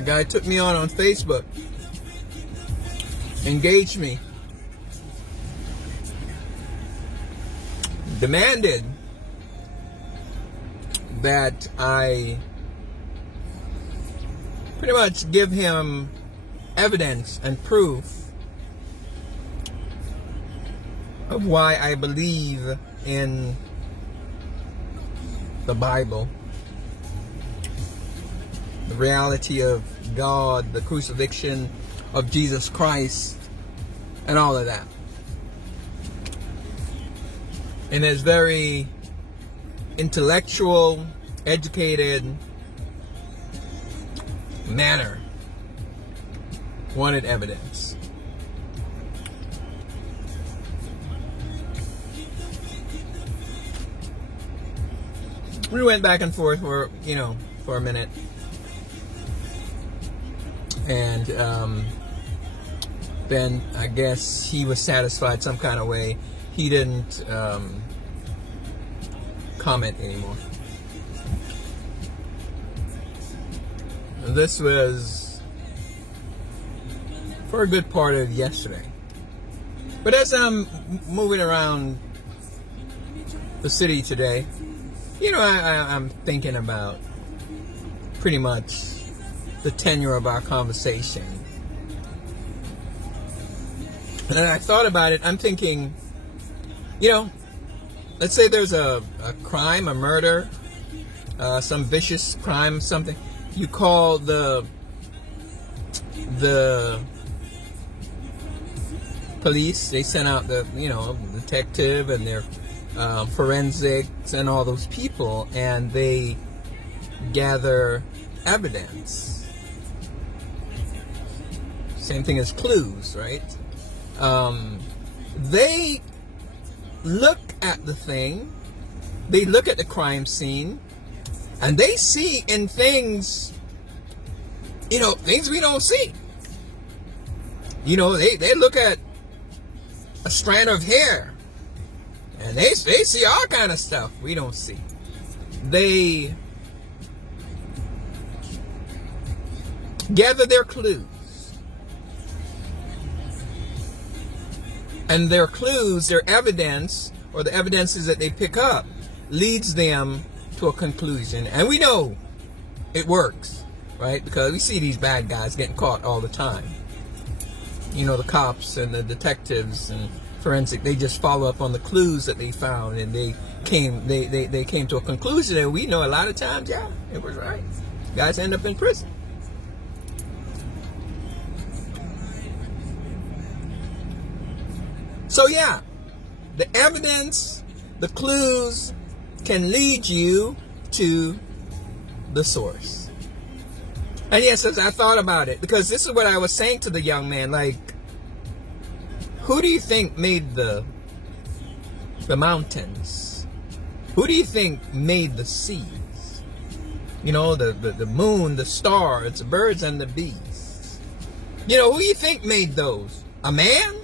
A guy took me on Facebook, engaged me, demanded that I pretty much give him evidence and proof of why I believe in the Bible, the reality of God, the crucifixion of Jesus Christ, and all of that. In his very intellectual, educated manner, wanted evidence. We went back and forth for a minute, and then I guess he was satisfied some kind of way. He didn't comment anymore. This was for a good part of yesterday. But as I'm moving around the city today, I'm thinking about pretty much the tenure of our conversation. And I thought about it. I'm thinking, let's say there's a crime, a murder, some vicious crime, something. You call the police. They send out the detective and their forensics and all those people, and they gather evidence. Same thing as clues, right? They look at the thing, they look at the crime scene, and they see in things, things we don't see. They look at a strand of hair, and they see all kind of stuff we don't see. They gather their clues. And their clues, their evidence, or the evidences that they pick up, leads them to a conclusion. And we know it works, right? Because we see these bad guys getting caught all the time. The cops and the detectives and forensic, they just follow up on the clues that they found, and they came to a conclusion. And we know a lot of times, yeah, it was right. Guys end up in prison. So yeah, the evidence, the clues can lead you to the source. And yes, as I thought about it, because this is what I was saying to the young man, like, who do you think made the mountains? Who do you think made the seas? The moon, the stars, the birds and the bees. Who do you think made those? A man?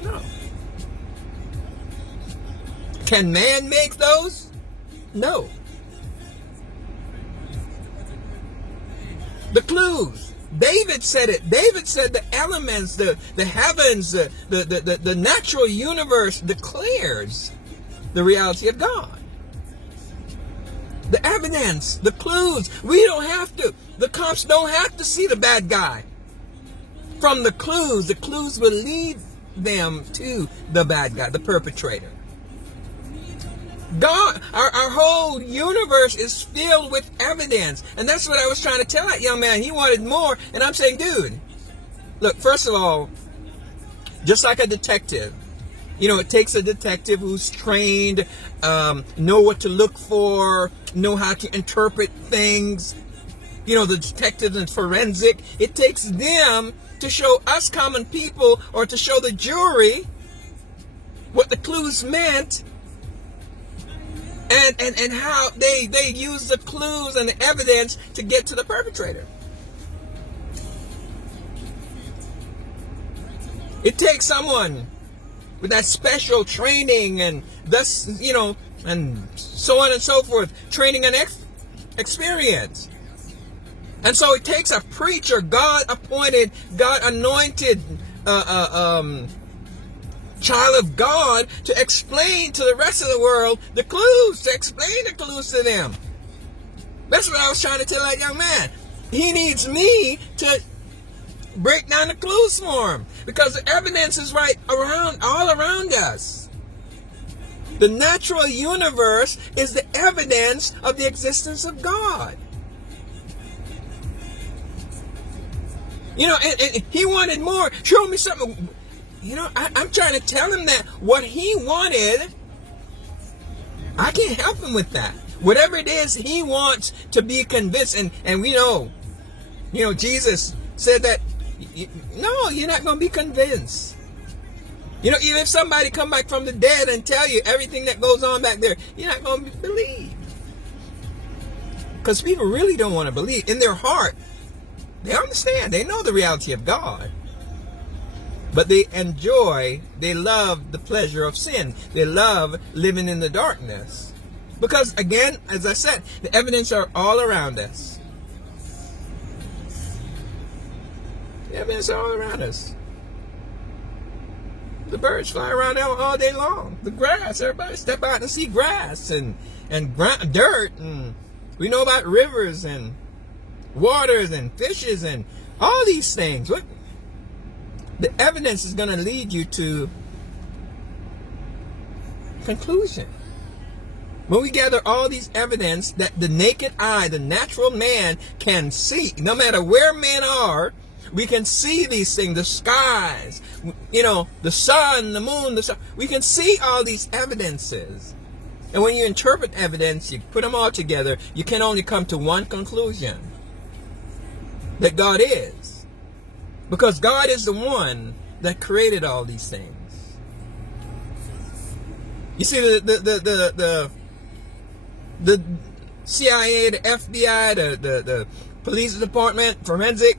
No. Can man make those? No. The clues. David said it. David said the elements, the heavens, the natural universe declares the reality of God. The evidence, the clues. We don't have to. The cops don't have to see the bad guy. From the clues will lead them to the bad guy, the perpetrator. God, our whole universe is filled with evidence. And that's what I was trying to tell that young man. He wanted more. And I'm saying, dude, look, first of all, just like a detective, it takes a detective who's trained, know what to look for, know how to interpret things. The detectives and forensic, it takes them to show us common people, or to show the jury what the clues meant. And how they use the clues and the evidence to get to the perpetrator. It takes someone with that special training, and thus, and so on and so forth, training and experience. And so it takes a preacher, God-appointed, God-anointed child of God to explain to the rest of the world the clues, to explain the clues to them. That's what I was trying to tell that young man. He needs me to break down the clues for him, because the evidence is right around, all around us. The natural universe is the evidence of the existence of God. You know, and he wanted more. Show me something. You know, I'm trying to tell him that what he wanted, I can't help him with that. Whatever it is he wants to be convinced. And we know, you know, Jesus said that, no, you're not going to be convinced. You know, even if somebody come back from the dead and tell you everything that goes on back there, you're not going to believe. Because people really don't want to believe. In their heart, they understand. They know the reality of God. But they enjoy, they love the pleasure of sin. They love living in the darkness. Because, again, as I said, the evidence are all around us. The evidence are all around us. The birds fly around all day long. The grass, everybody step out and see grass and dirt. And we know about rivers and waters and fishes and all these things. What? The evidence is going to lead you to conclusion. When we gather all these evidence that the naked eye, the natural man can see, no matter where men are, we can see these things, the skies, you know, the sun, the moon, the sun. We can see all these evidences. And when you interpret evidence, you put them all together, you can only come to one conclusion. That God is. Because God is the one that created all these things. You see, the CIA, the FBI, the police department, forensic,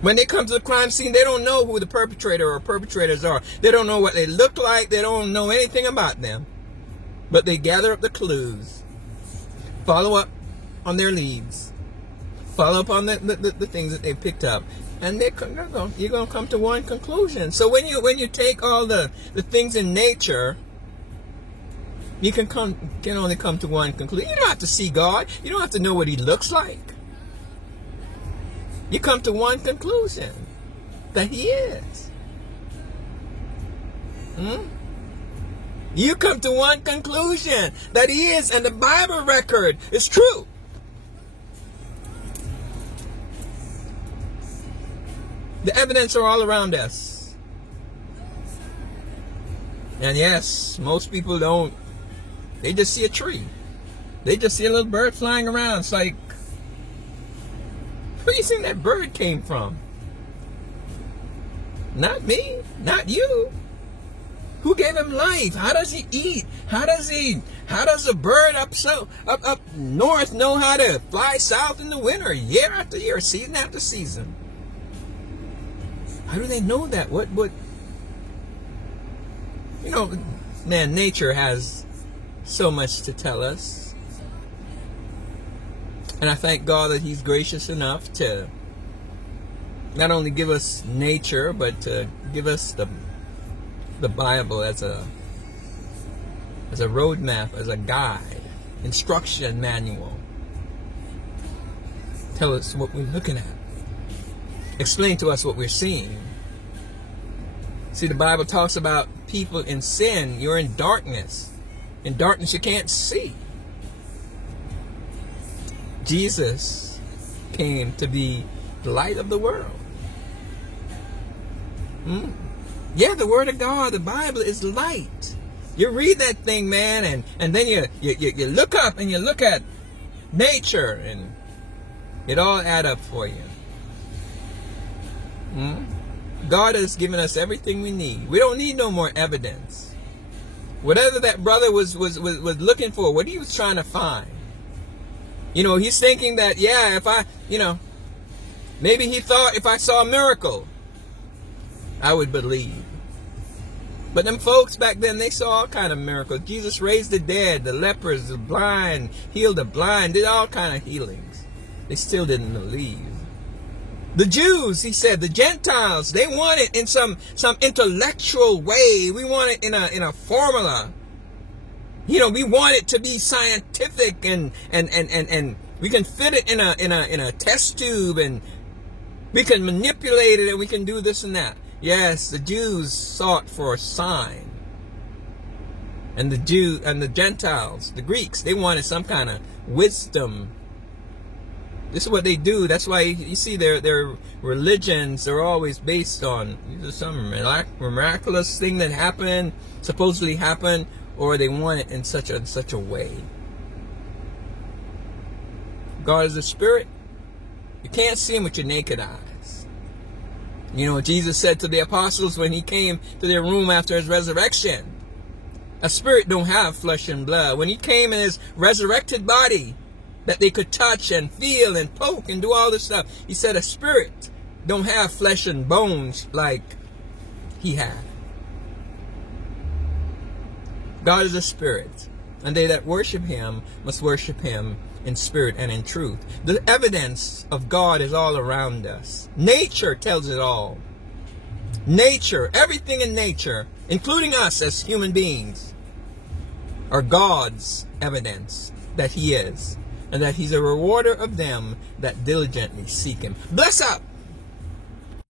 when they come to the crime scene, they don't know who the perpetrator or perpetrators are. They don't know what they look like. They don't know anything about them. But they gather up the clues, follow up on their leads, follow up on the things that they picked up, and you're going to come to one conclusion. So when you take all the things in nature, you can only come to one conclusion. You don't have to see God. You don't have to know what He looks like. You come to one conclusion, that He is. You come to one conclusion, that He is, and the Bible record is true. The evidence are all around us. And yes, most people don't. They just see a tree. They just see a little bird flying around. It's like, where do you think that bird came from? Not me, not you. Who gave him life? How does he eat? How does a bird up north know how to fly south in the winter, year after year, season after season? How do they know that? What you know, man, nature has so much to tell us. And I thank God that He's gracious enough to not only give us nature, but to give us the Bible as a roadmap, as a guide, instruction manual. Tell us what we're looking at. Explain to us what we're seeing. See, the Bible talks about people in sin. You're in darkness. In darkness you can't see. Jesus came to be the light of the world. Yeah, the Word of God, the Bible is light. You read that thing, man, and then you look up and you look at nature, and it all add up for you. God has given us everything we need. We don't need no more evidence. Whatever that brother was looking for, what he was trying to find. You know, he's thinking that, yeah, if I, you know, maybe he thought if I saw a miracle, I would believe. But them folks back then, they saw all kind of miracles. Jesus raised the dead, the lepers, the blind, healed the blind, did all kind of healings. They still didn't believe. The Jews, he said, the Gentiles, they want it in some intellectual way. We want it in a formula. You know, we want it to be scientific and we can fit it in a test tube, and we can manipulate it, and we can do this and that. Yes, the Jews sought for a sign. And the Gentiles, the Greeks, they wanted some kind of wisdom. This is what they do. That's why you see their religions are always based on either some miraculous thing that happened, supposedly happened, or they want it in such a way. God is a spirit. You can't see him with your naked eyes. You know, Jesus said to the apostles when he came to their room after his resurrection, a spirit don't have flesh and blood. When he came in his resurrected body that they could touch and feel and poke and do all this stuff, he said a spirit don't have flesh and bones like he had. God is a spirit, and they that worship him must worship him in spirit and in truth. The evidence of God is all around us. Nature tells it all. Nature, everything in nature, including us as human beings, are God's evidence that he is, and that he's a rewarder of them that diligently seek him. Bless up!